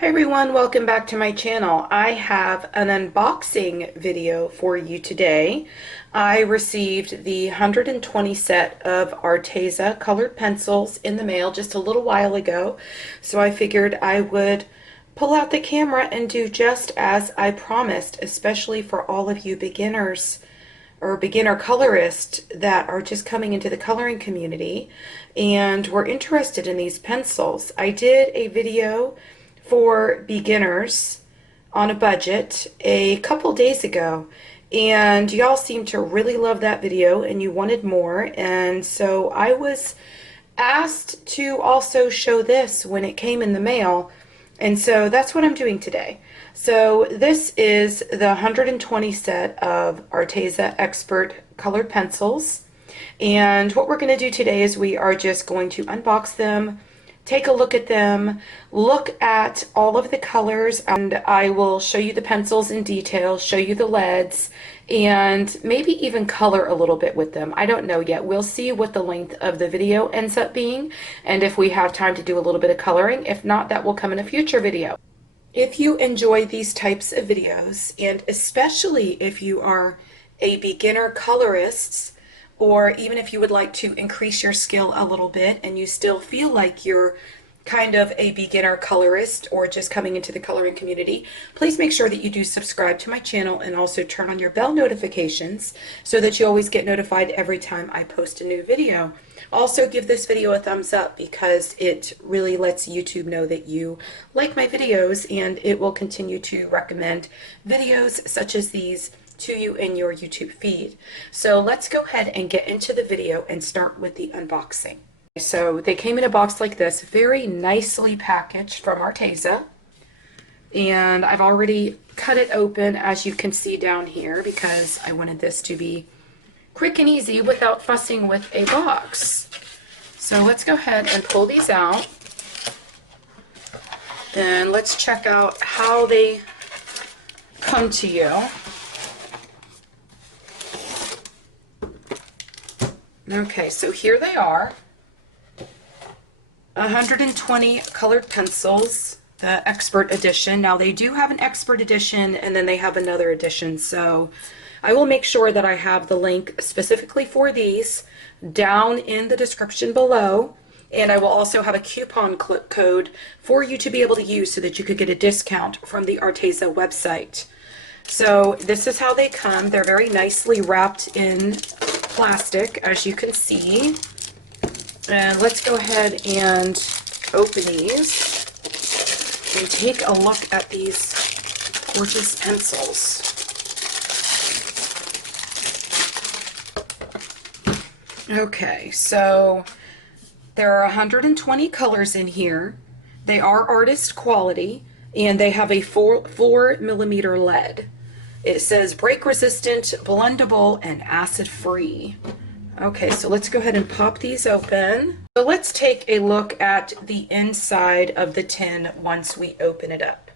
Hi everyone, welcome back to my channel. I have an unboxing video for you today. I received the 120 set of Arteza colored pencils in the mail just a little while ago, so I figured I would pull out the camera and do just as I promised, especially for all of you beginners or beginner colorists that are just coming into the coloring community and were interested in these pencils. I did a video for beginners on a budget a couple days ago, and y'all seemed to really love that video and you wanted more, and so I was asked to also show this when it came in the mail, and so that's what I'm doing today. So this is the 120 set of Arteza Expert colored pencils, and what we're going to do today is we are just going to unbox them, take a look at them, look at all of the colors, and I will show you the pencils in detail, show you the leads, and maybe even color a little bit with them. I don't know yet. We'll see what the length of the video ends up being, and if we have time to do a little bit of coloring. If not, that will come in a future video. If you enjoy these types of videos, and especially if you are a beginner colorist, or even if you would like to increase your skill a little bit and you still feel like you're kind of a beginner colorist or just coming into the coloring community, please make sure that you do subscribe to my channel and also turn on your bell notifications so that you always get notified every time I post a new video. Also, give this video a thumbs up because it really lets YouTube know that you like my videos, and it will continue to recommend videos such as these to you in your YouTube feed. So let's go ahead and get into the video and start with the unboxing. So they came in a box like this, very nicely packaged from Arteza, and I've already cut it open, as you can see down here, because I wanted this to be quick and easy without fussing with a box. So let's go ahead and pull these out, and let's check out how they come to you. Okay, so here they are, 120 colored pencils, the Expert Edition. Now they do have an Expert Edition and then they have another edition, so I will make sure that I have the link specifically for these down in the description below, and I will also have a coupon code for you to be able to use so that you could get a discount from the Arteza website. So this is how they come. They're very nicely wrapped in plastic, as you can see. And let's go ahead and open these and take a look at these gorgeous pencils. Okay, so there are 120 colors in here. They are artist quality, and they have a 4mm lead. It says break resistant, blendable, and acid free. Okay, so let's go ahead and pop these open. So let's take a look at the inside of the tin once we open it up.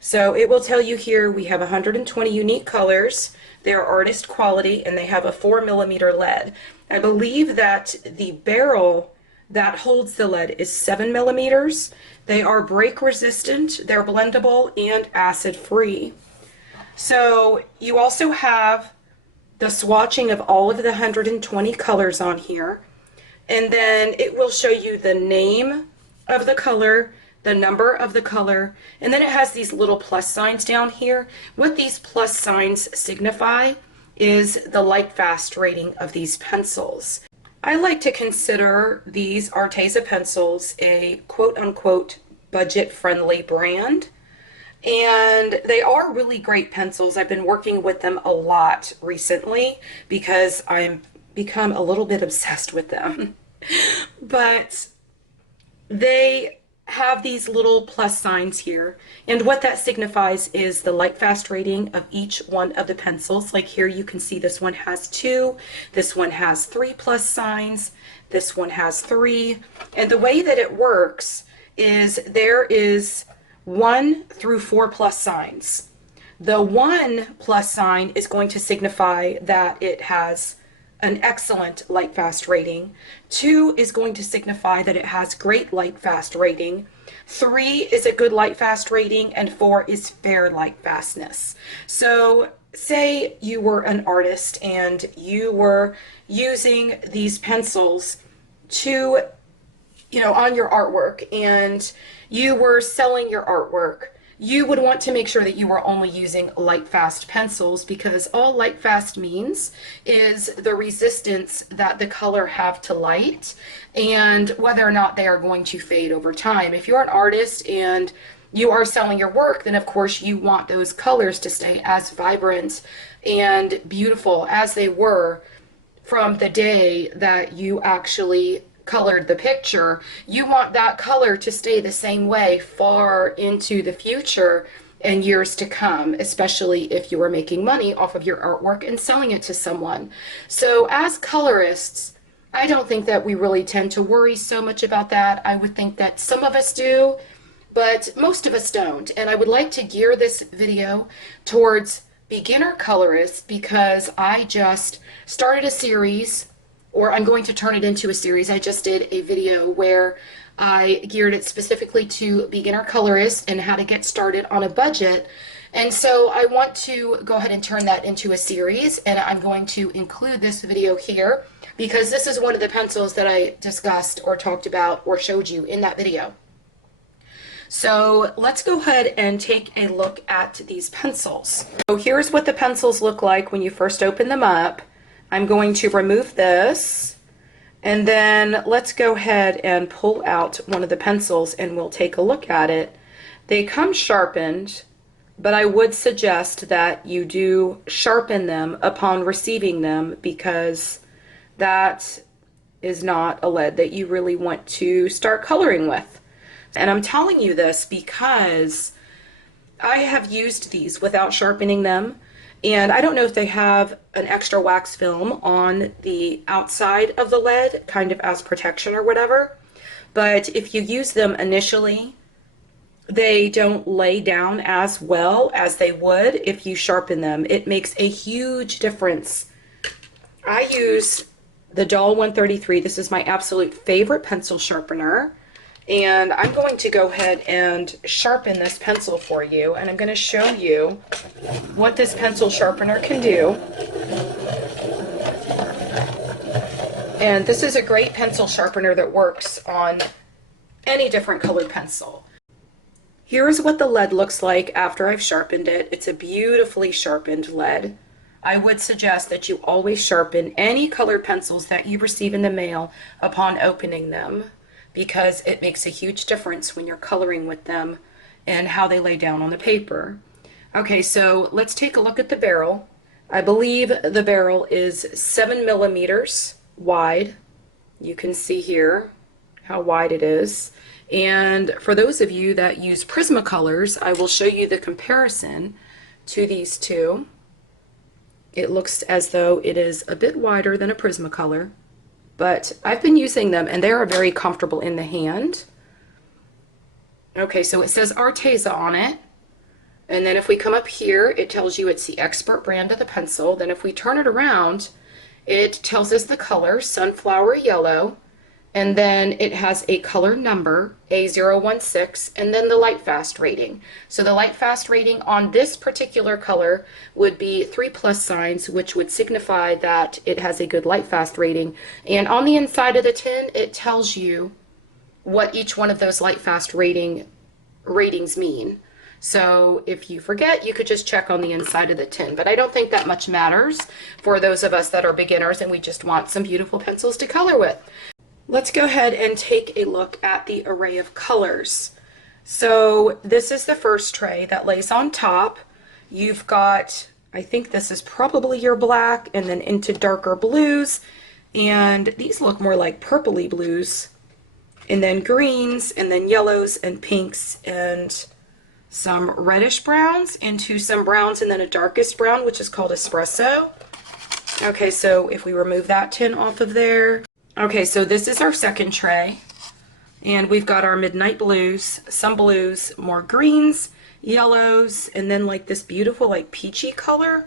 So it will tell you here we have 120 unique colors. They're artist quality and they have a 4mm lead. I believe that the barrel that holds the lead is 7mm. They are break resistant, they're blendable, and acid free. So you also have the swatching of all of the 120 colors on here, and then it will show you the name of the color, the number of the color, and then it has these little plus signs down here. What these plus signs signify is the light fast rating of these pencils. I like to consider these Arteza pencils a quote-unquote budget-friendly brand, and they are really great pencils. I've been working with them a lot recently because I've become a little bit obsessed with them. But they have these little plus signs here, and what that signifies is the light fast rating of each one of the pencils. Like here you can see this one has 2, this one has 3 plus signs, this one has 3, and the way that it works is there is 1 through 4 plus signs. The 1 plus sign is going to signify that it has an excellent light fast rating. 2 is going to signify that it has great light fast rating. 3 is a good light fast rating, and 4 is fair light fastness. So say you were an artist and you were using these pencils to, on your artwork, and you were selling your artwork. You would want to make sure that you were only using light fast pencils, because all light fast means is the resistance that the color have to light and whether or not they are going to fade over time. If you're an artist and you are selling your work, then of course you want those colors to stay as vibrant and beautiful as they were from the day that you actually colored the picture. You want that color to stay the same way far into the future and years to come, especially if you are making money off of your artwork and selling it to someone. So as colorists, I don't think that we really tend to worry so much about that. I would think that some of us do, but most of us don't. And I would like to gear this video towards beginner colorists, because I just started a series, or I'm going to turn it into a series. I just did a video where I geared it specifically to beginner colorists and how to get started on a budget. And so I want to go ahead and turn that into a series, and I'm going to include this video here because this is one of the pencils that I discussed or talked about or showed you in that video. So let's go ahead and take a look at these pencils. So here's what the pencils look like when you first open them up. I'm going to remove this, and then let's go ahead and pull out one of the pencils and we'll take a look at it. They come sharpened, but I would suggest that you do sharpen them upon receiving them, because that is not a lead that you really want to start coloring with. And I'm telling you this because I have used these without sharpening them. And I don't know if they have an extra wax film on the outside of the lead, kind of as protection or whatever. But if you use them initially, they don't lay down as well as they would if you sharpen them. It makes a huge difference. I use the Doll 133. This is my absolute favorite pencil sharpener. And I'm going to go ahead and sharpen this pencil for you, and I'm going to show you what this pencil sharpener can do. And this is a great pencil sharpener that works on any different colored pencil. Here's what the lead looks like after I've sharpened it. It's a beautifully sharpened lead. I would suggest that you always sharpen any colored pencils that you receive in the mail upon opening them, because it makes a huge difference when you're coloring with them and how they lay down on the paper. Okay, so let's take a look at the barrel. I believe the barrel is 7 millimeters wide. You can see here how wide it is. And for those of you that use Prismacolors, I will show you the comparison to these two. It looks as though it is a bit wider than a Prismacolor, but I've been using them and they are very comfortable in the hand. Okay, so it says Arteza on it. And then if we come up here, it tells you it's the expert brand of the pencil. Then if we turn it around, it tells us the color, sunflower yellow, and then it has a color number, A016, and then the light fast rating. So the light fast rating on this particular color would be 3+ signs, which would signify that it has a good light fast rating. And on the inside of the tin, it tells you what each one of those light fast ratings mean. So if you forget, you could just check on the inside of the tin, but I don't think that much matters for those of us that are beginners and we just want some beautiful pencils to color with. Let's go ahead and take a look at the array of colors. So this is the first tray that lays on top. You've got, I think this is probably your black, and then into darker blues, and these look more like purpley blues, and then greens, and then yellows and pinks, and some reddish browns into some browns, and then a darkest brown, which is called espresso. Okay, so if we remove that tin off of there. Okay, so this is our second tray, and we've got our midnight blues, some blues, more greens, yellows, and then like this beautiful like peachy color.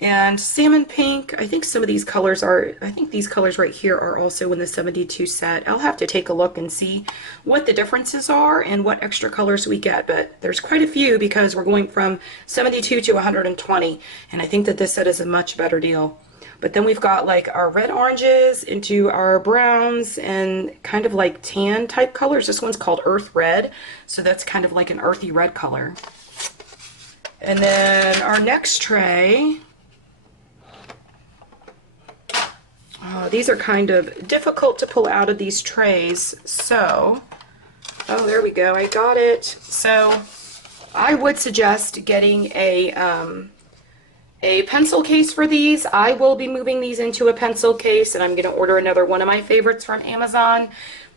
And salmon pink, I think some of these colors are, I think these colors right here are also in the 72 set. I'll have to take a look and see what the differences are and what extra colors we get, but there's quite a few because we're going from 72 to 120, and I think that this set is a much better deal. But then we've got like our red oranges into our browns and kind of like tan type colors. This one's called Earth Red, so that's kind of like an earthy red color. And then our next tray, these are kind of difficult to pull out of these trays, so, oh, there we go, I got it. So I would suggest getting a pencil case for these. I will be moving these into a pencil case, and I'm going to order another one of my favorites from Amazon.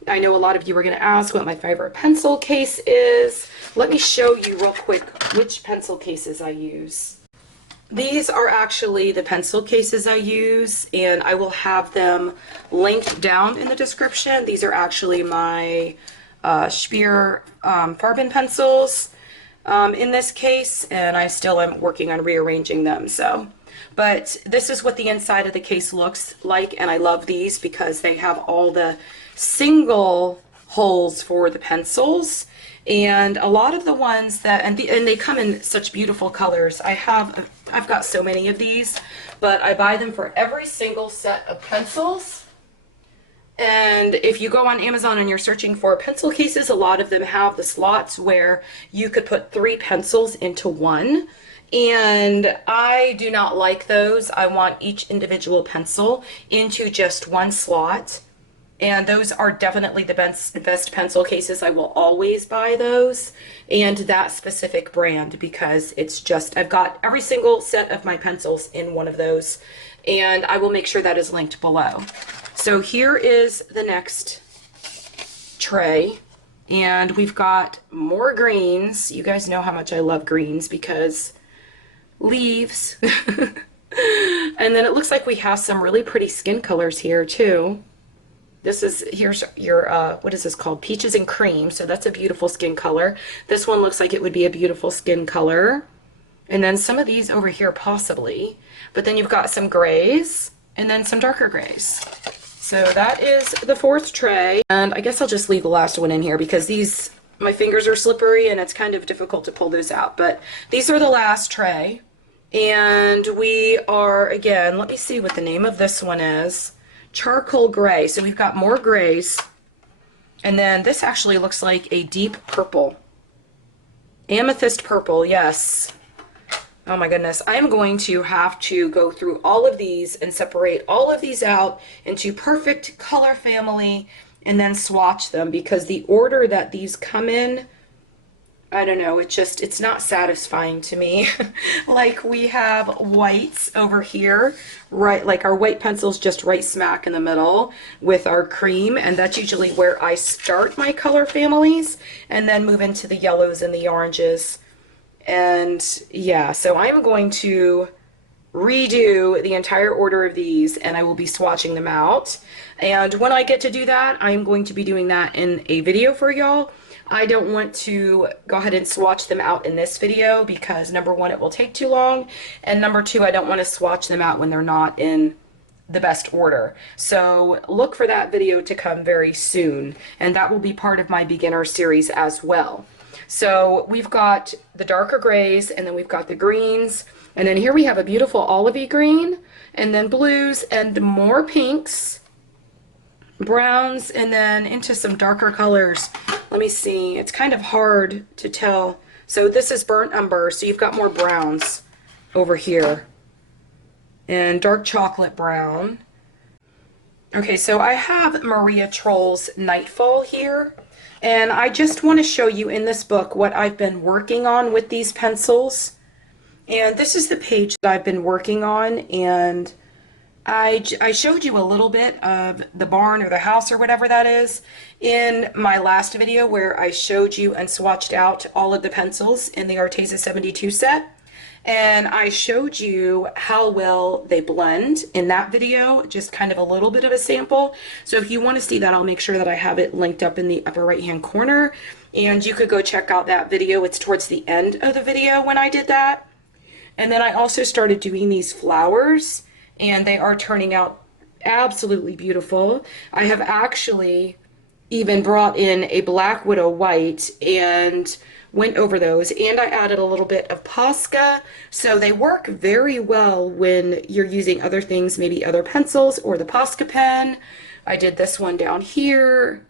I know a lot of you are going to ask what my favorite pencil case is. Let me show you real quick which pencil cases I use. These are actually the pencil cases I use, and I will have them linked down in the description. These are actually my Spear Farben pencils in this case, and I still am working on rearranging them. So, but this is what the inside of the case looks like, and I love these because they have all the single holes for the pencils. And a lot of the ones that, and they come in such beautiful colors. I've got so many of these, but I buy them for every single set of pencils. And if you go on Amazon and you're searching for pencil cases, a lot of them have the slots where you could put 3 pencils into one. And I do not like those. I want each individual pencil into just one slot. And those are definitely the best pencil cases. I will always buy those and that specific brand because it's just, I've got every single set of my pencils in one of those, and I will make sure that is linked below. So here is the next tray, and we've got more greens. You guys know how much I love greens because leaves. And then it looks like we have some really pretty skin colors here too. This is, here's your, what is this called? Peaches and Cream. So that's a beautiful skin color. This one looks like it would be a beautiful skin color. And then some of these over here possibly. But then you've got some grays and then some darker grays. So that is the 4th tray. And I guess I'll just leave the last one in here because these, my fingers are slippery and it's kind of difficult to pull those out. But these are the last tray. And we are, again, let me see what the name of this one is. Charcoal gray. So we've got more grays, and then this actually looks like a deep purple, amethyst purple. Yes, oh my goodness, I'm going to have to go through all of these and separate all of these out into perfect color family and then swatch them because the order that these come in, I don't know, it's not satisfying to me. Like we have whites over here, right, like our white pencils just right smack in the middle with our cream, and that's usually where I start my color families and then move into the yellows and the oranges. And yeah, so I'm going to redo the entire order of these and I will be swatching them out. And when I get to do that, I'm going to be doing that in a video for y'all. I don't want to go ahead and swatch them out in this video because number 1, it will take too long, and number 2, I don't want to swatch them out when they're not in the best order. So look for that video to come very soon, and that will be part of my beginner series as well. So we've got the darker grays, and then we've got the greens, and then here we have a beautiful olivey green, and then blues, and more pinks, browns, and then into some darker colors. Let me see, it's kind of hard to tell. So this is burnt umber, so you've got more browns over here and dark chocolate brown. Okay, so I have Maria Trolle's Nightfall here, and I just want to show you in this book what I've been working on with these pencils. And this is the page that I've been working on, and I showed you a little bit of the barn or the house or whatever that is in my last video where I showed you and swatched out all of the pencils in the Arteza 72 set. And I showed you how well they blend in that video, just kind of a little bit of a sample. So if you want to see that, I'll make sure that I have it linked up in the upper right hand corner. And you could go check out that video. It's towards the end of the video when I did that. And then I also started doing these flowers, and they are turning out absolutely beautiful. I have actually even brought in a Black Widow white and went over those, and I added a little bit of Posca, so they work very well when you're using other things, maybe other pencils or the Posca pen. I did this one down here.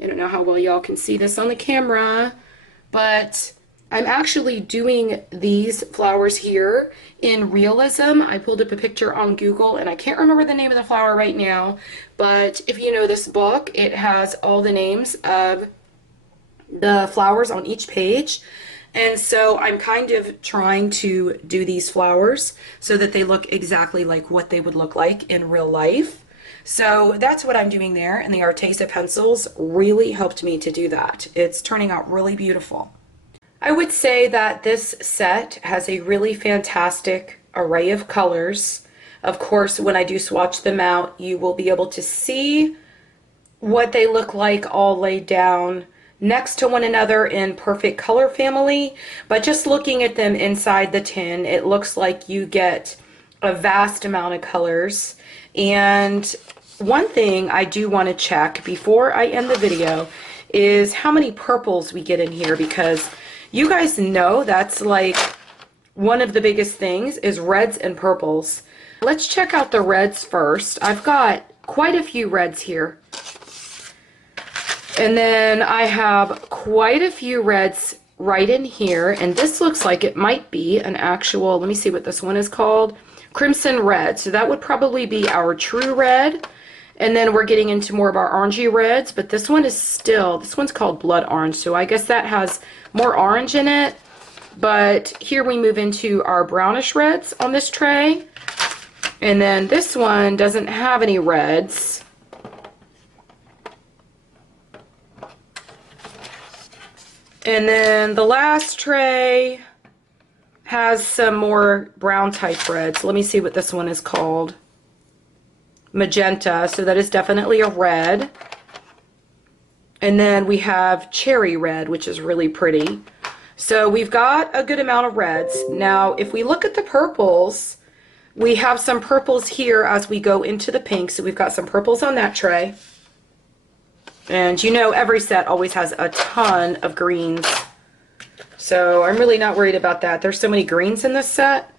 I don't know how well y'all can see this on the camera, but I'm actually doing these flowers here in realism. I pulled up a picture on Google, and I can't remember the name of the flower right now, but if you know this book, it has all the names of the flowers on each page. And so I'm kind of trying to do these flowers so that they look exactly like what they would look like in real life. So that's what I'm doing there, and the Arteza pencils really helped me to do that. It's turning out really beautiful. I would say that this set has a really fantastic array of colors. Of course, when I do swatch them out, you will be able to see what they look like all laid down next to one another in perfect color family. But just looking at them inside the tin, it looks like you get a vast amount of colors. And one thing I do want to check before I end the video is how many purples we get in here, because you guys know that's like one of the biggest things is reds and purples. Let's check out the reds first. I've got quite a few reds here. And then I have quite a few reds right in here. And this looks like it might be an actual, let me see what this one is called, Crimson Red. So that would probably be our true red. And then we're getting into more of our orangey reds, but this one is still, this one's called Blood Orange, so I guess that has more orange in it. But here we move into our brownish reds on this tray. And then this one doesn't have any reds. And then the last tray has some more brown type reds. Let me see what this one is called. Magenta, so that is definitely a red. And then we have cherry red, which is really pretty. So we've got a good amount of reds. Now, if we look at the purples, we have some purples here as we go into the pink. So we've got some purples on that tray. And you know every set always has a ton of greens. So I'm really not worried about that. There's so many greens in this set.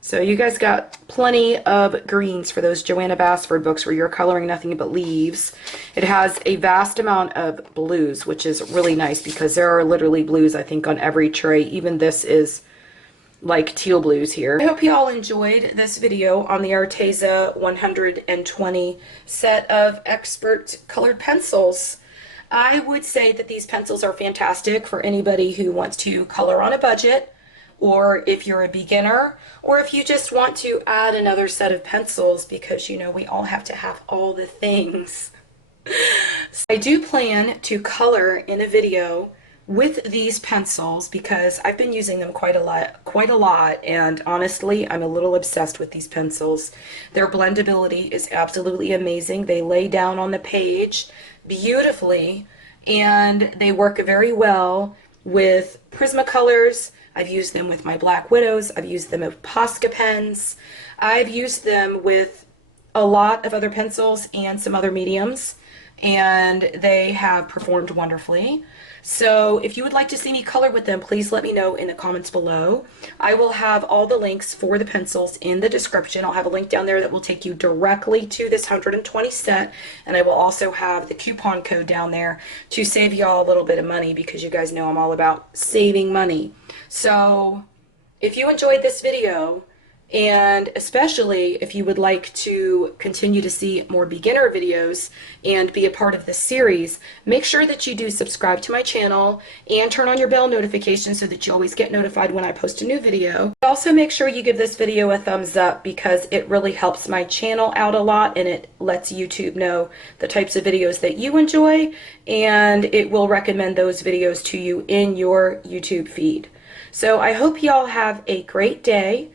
So you guys got plenty of greens for those Joanna Basford books where you're coloring nothing but leaves. It has a vast amount of blues, which is really nice because there are literally blues, I think, on every tray. Even this is like teal blues here. I hope you all enjoyed this video on the Arteza 120 set of expert colored pencils. I would say that these pencils are fantastic for anybody who wants to color on a budget, or if you're a beginner, or if you just want to add another set of pencils, because you know we all have to have all the things. So I do plan to color in a video with these pencils because I've been using them quite a lot, and honestly I'm a little obsessed with these pencils. Their blendability is absolutely amazing. They lay down on the page beautifully, and they work very well with Prismacolors. I've used them with my Black Widows. I've used them with Posca pens. I've used them with a lot of other pencils and some other mediums, and they have performed wonderfully. So if you would like to see me color with them, please let me know in the comments below. I will have all the links for the pencils in the description. I'll have a link down there that will take you directly to this 120 set, and I will also have the coupon code down there to save y'all a little bit of money, because you guys know I'm all about saving money. So if you enjoyed this video, and especially if you would like to continue to see more beginner videos and be a part of this series, make sure that you do subscribe to my channel and turn on your bell notifications so that you always get notified when I post a new video. Also make sure you give this video a thumbs up because it really helps my channel out a lot, and it lets YouTube know the types of videos that you enjoy, and it will recommend those videos to you in your YouTube feed. So I hope y'all have a great day,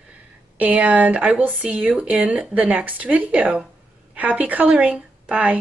and I will see you in the next video. Happy coloring. Bye.